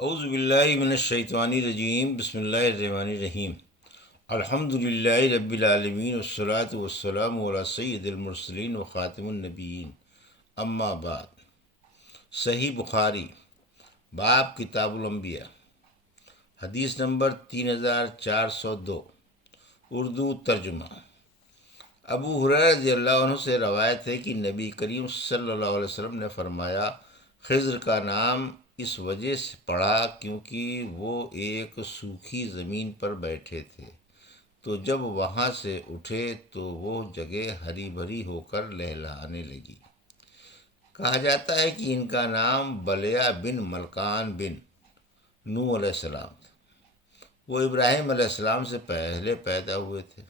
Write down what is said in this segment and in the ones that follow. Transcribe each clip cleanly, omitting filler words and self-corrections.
اعوذ باللہ من الشیطان الرجیم، بسم اللہ الرحمن الرحیم۔ الحمد للہ رب العالمین، والصلاة والسلام علی سید المرسلین و خاتم النبیین، اما بعد۔ صحیح بخاری، باب کتاب الانبیاء، حدیث نمبر 3402، اردو ترجمہ۔ ابو ہریرہ رضی اللہ عنہ سے روایت ہے کہ نبی کریم صلی اللہ علیہ وسلم نے فرمایا، خضر کا نام اس وجہ سے پڑا کیونکہ وہ ایک سوکھی زمین پر بیٹھے تھے، تو جب وہاں سے اٹھے تو وہ جگہ ہری بھری ہو کر لہلہانے لگی۔ کہا جاتا ہے کہ ان کا نام بلیہ بن ملکان بن نوح علیہ السلام تھا۔ وہ ابراہیم علیہ السلام سے پہلے پیدا ہوئے تھے۔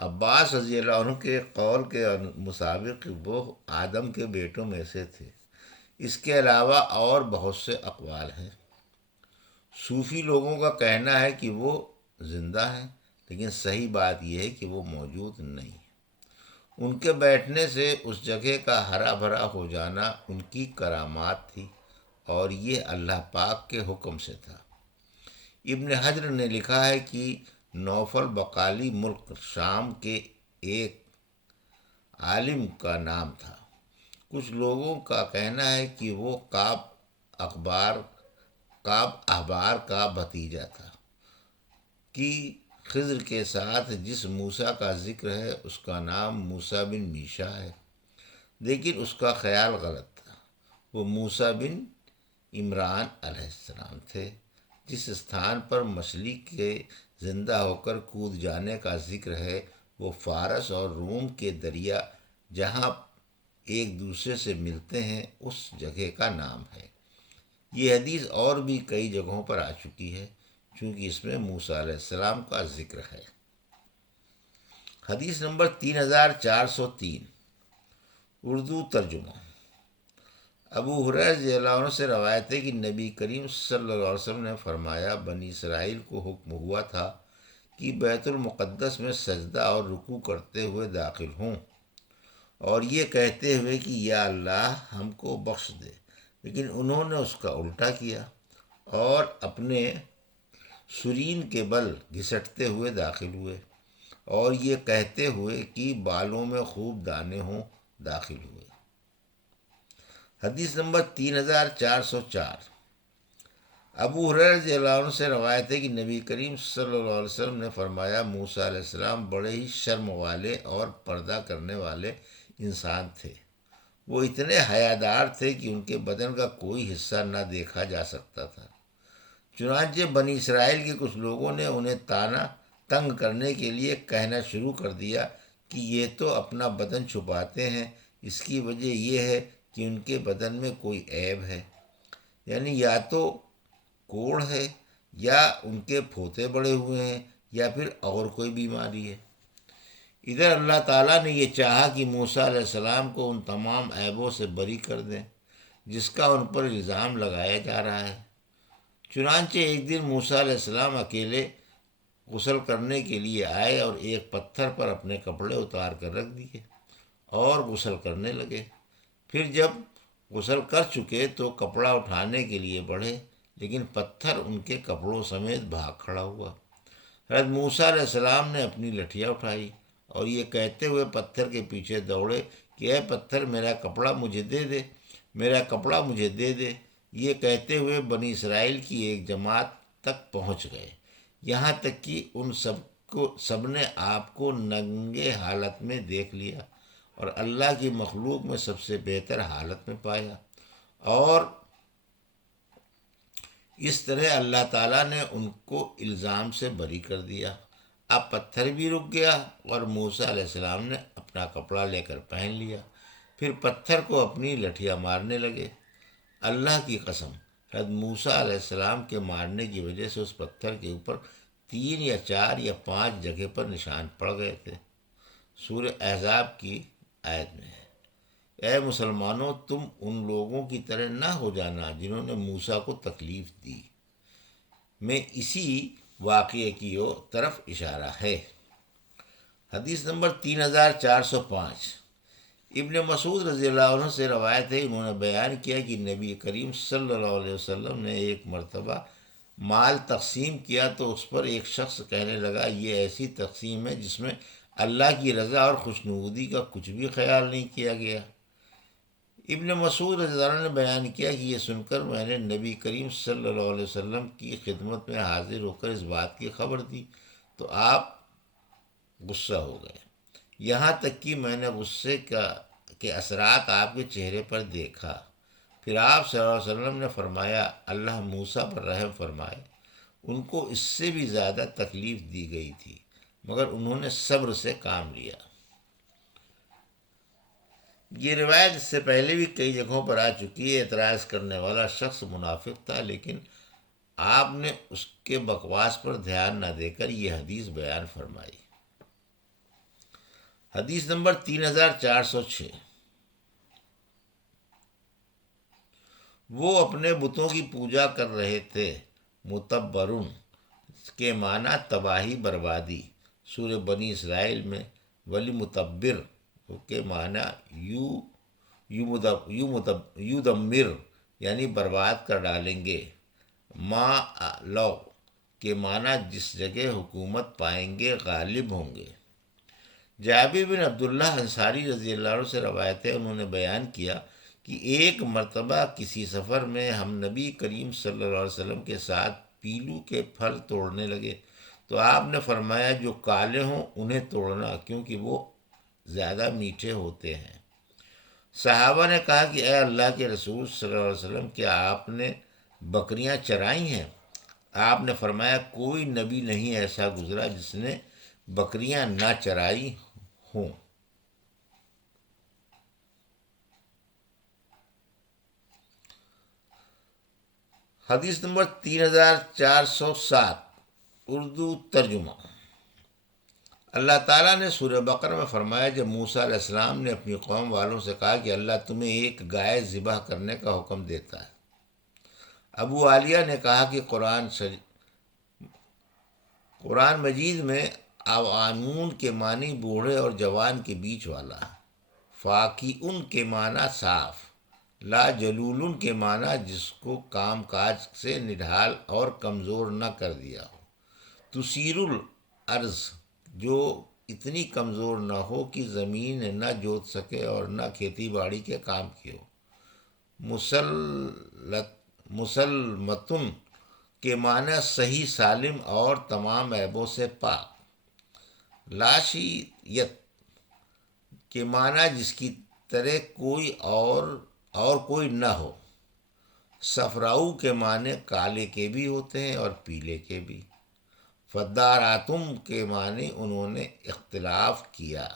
عباس رضی اللہ عنہ کے قول کے مطابق وہ آدم کے بیٹوں میں سے تھے۔ اس کے علاوہ اور بہت سے اقوال ہیں۔ صوفی لوگوں کا کہنا ہے کہ وہ زندہ ہیں، لیکن صحیح بات یہ ہے کہ وہ موجود نہیں ہیں۔ ان کے بیٹھنے سے اس جگہ کا ہرا بھرا ہو جانا ان کی کرامات تھی، اور یہ اللہ پاک کے حکم سے تھا۔ ابن حجر نے لکھا ہے کہ نوفل بقالی ملک شام کے ایک عالم کا نام تھا۔ کچھ لوگوں کا کہنا ہے کہ وہ کعب احبار کا بھتیجا تھا، کہ خضر کے ساتھ جس موسیٰ کا ذکر ہے اس کا نام موسیٰ بن میشا ہے، لیکن اس کا خیال غلط تھا۔ وہ موسیٰ بن عمران علیہ السلام تھے۔ جس استھان پر مچھلی کے زندہ ہو کر کود جانے کا ذکر ہے وہ فارس اور روم کے دریا جہاں ایک دوسرے سے ملتے ہیں اس جگہ کا نام ہے۔ یہ حدیث اور بھی کئی جگہوں پر آ چکی ہے، چونکہ اس میں موسیٰ علیہ السلام کا ذکر ہے۔ حدیث نمبر 3403، اردو ترجمہ۔ ابو ہریرہ رضی اللہ عنہ سے روایت ہے کہ نبی کریم صلی اللہ علیہ وسلم نے فرمایا، بنی اسرائیل کو حکم ہوا تھا کہ بیت المقدس میں سجدہ اور رکوع کرتے ہوئے داخل ہوں، اور یہ کہتے ہوئے کہ یا اللہ ہم کو بخش دے، لیکن انہوں نے اس کا الٹا کیا اور اپنے سرین کے بل گھسٹتے ہوئے داخل ہوئے، اور یہ کہتے ہوئے کہ بالوں میں خوب دانے ہوں داخل ہوئے۔ حدیث نمبر 3404، ابو ہریرہ رضی اللہ عنہ سے روایت ہے کہ نبی کریم صلی اللہ علیہ وسلم نے فرمایا، موسیٰ علیہ السلام بڑے ہی شرم والے اور پردہ کرنے والے انسان تھے۔ وہ اتنے حیادار تھے کہ ان کے بدن کا کوئی حصہ نہ دیکھا جا سکتا تھا۔ چنانچہ بنی اسرائیل کے کچھ لوگوں نے انہیں طعنہ تنگ کرنے کے لیے کہنا شروع کر دیا کہ یہ تو اپنا بدن چھپاتے ہیں، اس کی وجہ یہ ہے کہ ان کے بدن میں کوئی عیب ہے، یعنی یا تو کوڑھ ہے، یا ان کے پھوتے بڑے ہوئے ہیں، یا پھر اور کوئی بیماری ہے۔ ادھر اللہ تعالیٰ نے یہ چاہا کہ موسیٰ علیہ السلام کو ان تمام عیبوں سے بری کر دیں جس کا ان پر الزام لگایا جا رہا ہے۔ چنانچہ ایک دن موسیٰ علیہ السلام اکیلے غسل کرنے کے لیے آئے اور ایک پتھر پر اپنے کپڑے اتار کر رکھ دیے اور غسل کرنے لگے۔ پھر جب غسل کر چکے تو کپڑا اٹھانے کے لیے بڑھے، لیکن پتھر ان کے کپڑوں سمیت بھاگ کھڑا ہوا۔ حضرت موسیٰ علیہ السلام نے اپنی لٹھیا اٹھائی اور یہ کہتے ہوئے پتھر کے پیچھے دوڑے کہ اے پتھر، میرا کپڑا مجھے دے دے، میرا کپڑا مجھے دے دے۔ یہ کہتے ہوئے بنی اسرائیل کی ایک جماعت تک پہنچ گئے، یہاں تک کہ ان سب نے آپ کو ننگے حالت میں دیکھ لیا اور اللہ کی مخلوق میں سب سے بہتر حالت میں پایا، اور اس طرح اللہ تعالیٰ نے ان کو الزام سے بری کر دیا۔ اب پتھر بھی رک گیا اور موسیٰ علیہ السلام نے اپنا کپڑا لے کر پہن لیا۔ پھر پتھر کو اپنی لٹھیا مارنے لگے۔ اللہ کی قسم، حضرت موسیٰ علیہ السلام کے مارنے کی وجہ سے اس پتھر کے اوپر 3 یا 4 یا 5 جگہ پر نشان پڑ گئے تھے۔ سورہ احزاب کی آیت میں ہے، اے مسلمانوں، تم ان لوگوں کی طرح نہ ہو جانا جنہوں نے موسیٰ کو تکلیف دی۔ میں اسی واقعے کی طرف اشارہ ہے۔ حدیث نمبر 3405، ابن مسعود رضی اللہ عنہ سے روایت ہے، انہوں نے بیان کیا کہ نبی کریم صلی اللہ علیہ وسلم نے ایک مرتبہ مال تقسیم کیا تو اس پر ایک شخص کہنے لگا، یہ ایسی تقسیم ہے جس میں اللہ کی رضا اور خوشنودی کا کچھ بھی خیال نہیں کیا گیا۔ ابن مسعود رضی اللہ عنہ نے بیان کیا کہ یہ سن کر میں نے نبی کریم صلی اللہ علیہ وسلم کی خدمت میں حاضر ہو کر اس بات کی خبر دی تو آپ غصہ ہو گئے، یہاں تک کہ میں نے غصے کے اثرات آپ کے چہرے پر دیکھا۔ پھر آپ صلی اللہ علیہ وسلم نے فرمایا، اللہ موسیٰ پر رحم فرمائے، ان کو اس سے بھی زیادہ تکلیف دی گئی تھی مگر انہوں نے صبر سے کام لیا۔ یہ روایت اس سے پہلے بھی کئی جگہوں پر آ چکی ہے۔ اعتراض کرنے والا شخص منافق تھا، لیکن آپ نے اس کے بکواس پر دھیان نہ دے کر یہ حدیث بیان فرمائی۔ حدیث نمبر 3406۔ وہ اپنے بتوں کی پوجا کر رہے تھے۔ متبرن کے معنی تباہی بربادی، سورہ بنی اسرائیل میں، ولی متبر کے معنی یو دمر یعنی برباد کر ڈالیں گے، ما لو کے معنی جس جگہ حکومت پائیں گے غالب ہوں گے۔ جابر بن عبداللہ انصاری رضی اللہ عنہ سے روایت ہے، انہوں نے بیان کیا کہ ایک مرتبہ کسی سفر میں ہم نبی کریم صلی اللہ علیہ وسلم کے ساتھ پیلو کے پھل توڑنے لگے تو آپ نے فرمایا، جو کالے ہوں انہیں توڑنا کیونکہ وہ زیادہ میٹھے ہوتے ہیں۔ صحابہ نے کہا کہ اے اللہ کے رسول صلی اللہ علیہ وسلم، کیا آپ نے بکریاں چرائی ہیں؟ آپ نے فرمایا، کوئی نبی نہیں ایسا گزرا جس نے بکریاں نہ چرائی ہوں۔ حدیث نمبر 3407، اردو ترجمہ۔ اللہ تعالیٰ نے سورہ بقرہ میں فرمایا، جب موسیٰ علیہ السلام نے اپنی قوم والوں سے کہا کہ اللہ تمہیں ایک گائے ذبح کرنے کا حکم دیتا ہے۔ ابو عالیہ نے کہا کہ قرآن مجید میں اوانون کے معنی بوڑھے اور جوان کے بیچ والا، فاقیون کے معنی صاف، لا جلولن کے معنی جس کو کام کاج سے نڈھال اور کمزور نہ کر دیا ہو، تثیر الارض جو اتنی کمزور نہ ہو کہ زمین نہ جوت سکے اور نہ کھیتی باڑی کے کام کی ہو، مسلمتن کے معنی صحیح سالم اور تمام عیبوں سے پاک، لاشیت کے معنی جس کی طرح کوئی اور کوئی نہ ہو، صفراؤ کے معنی کالے کے بھی ہوتے ہیں اور پیلے کے بھی، فداراتم کے معنی انہوں نے اختلاف کیا۔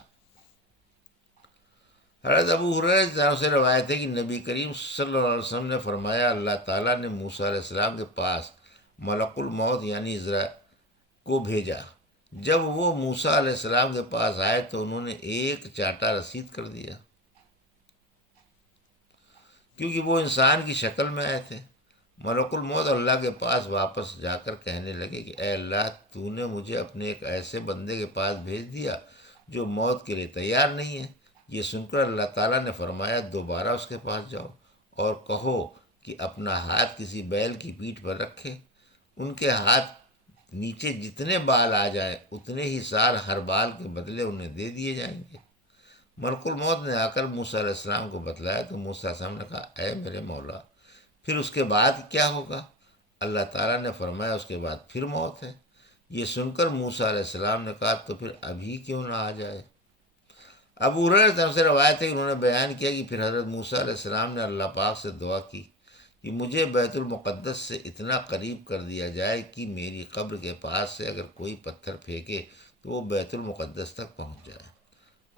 حضرت ابو ہریرہ سے روایت ہے کہ نبی کریم صلی اللہ علیہ وسلم نے فرمایا، اللہ تعالیٰ نے موسیٰ علیہ السلام کے پاس ملک الموت یعنی عزرائیل کو بھیجا۔ جب وہ موسیٰ علیہ السلام کے پاس آئے تو انہوں نے ایک چاٹا رسید کر دیا، کیونکہ وہ انسان کی شکل میں آئے تھے۔ ملک الموت اللہ کے پاس واپس جا کر کہنے لگے کہ اے اللہ، تو نے مجھے اپنے ایک ایسے بندے کے پاس بھیج دیا جو موت کے لیے تیار نہیں ہے۔ یہ سن کر اللہ تعالیٰ نے فرمایا، دوبارہ اس کے پاس جاؤ اور کہو کہ اپنا ہاتھ کسی بیل کی پیٹھ پر رکھے، ان کے ہاتھ نیچے جتنے بال آ جائیں اتنے ہی سال ہر بال کے بدلے انہیں دے دیے جائیں گے۔ ملک الموت نے آ کر موسیٰ علیہ السلام کو بتلایا تو موسیٰ علیہ السلام نے کہا، اے میرے مولا، پھر اس کے بعد کیا ہوگا؟ اللہ تعالیٰ نے فرمایا، اس کے بعد پھر موت ہے۔ یہ سن کر موسیٰ علیہ السلام نے کہا، تو پھر ابھی کیوں نہ آ جائے؟ ابو ہریرہ سے روایت ہے کہ انہوں نے بیان کیا کہ پھر حضرت موسیٰ علیہ السلام نے اللہ پاک سے دعا کی کہ مجھے بیت المقدس سے اتنا قریب کر دیا جائے کہ میری قبر کے پاس سے اگر کوئی پتھر پھینکے تو وہ بیت المقدس تک پہنچ جائے۔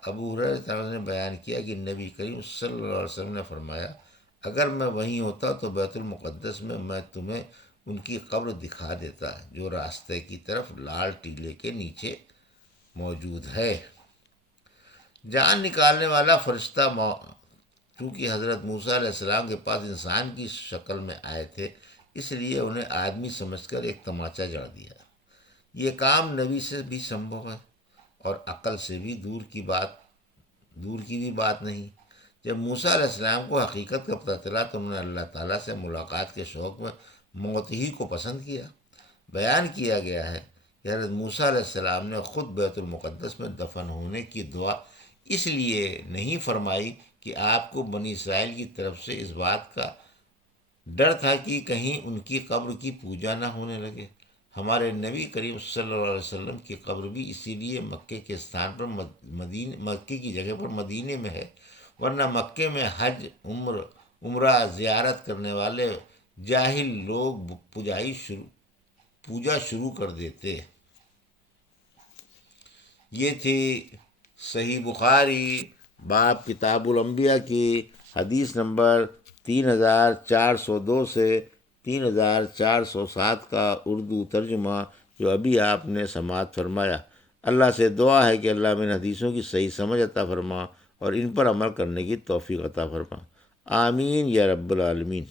ابو ہریرہ نے بیان کیا کہ نبی کریم صلی اللہ علیہ وسلم نے فرمایا، اگر میں وہیں ہوتا تو بیت المقدس میں تمہیں ان کی قبر دکھا دیتا جو راستے کی طرف لال ٹیلے کے نیچے موجود ہے۔ جان نکالنے والا فرشتہ چونکہ حضرت موسیٰ علیہ السلام کے پاس انسان کی شکل میں آئے تھے، اس لیے انہیں آدمی سمجھ کر ایک تماچا جڑ دیا۔ یہ کام نبی سے بھی سمبھو ہے اور عقل سے بھی دور کی بات دور کی بھی بات نہیں۔ جب موسیٰ علیہ السلام کو حقیقت کا پتہ چلا تو انہوں نے اللہ تعالیٰ سے ملاقات کے شوق میں موت ہی کو پسند کیا۔ بیان کیا گیا ہے کہ حضرت موسیٰ علیہ السلام نے خود بیت المقدس میں دفن ہونے کی دعا اس لیے نہیں فرمائی کہ آپ کو بنی اسرائیل کی طرف سے اس بات کا ڈر تھا کہ کہیں ان کی قبر کی پوجا نہ ہونے لگے۔ ہمارے نبی کریم صلی اللہ علیہ وسلم کی قبر بھی اسی لیے مکے کے استھان پر مکے کی جگہ پر مدینے میں ہے، ورنہ مکے میں حج عمرہ زیارت کرنے والے جاہل لوگ پوجا شروع کر دیتے۔ یہ تھی صحیح بخاری باب کتاب الانبیاء کی حدیث نمبر 3402 سے 3407 کا اردو ترجمہ جو ابھی آپ نے سماعت فرمایا۔ اللہ سے دعا ہے کہ اللہ ان حدیثوں کی صحیح سمجھ عطا فرما اور ان پر عمل کرنے کی توفیق عطا فرما۔ آمین یا رب العالمین۔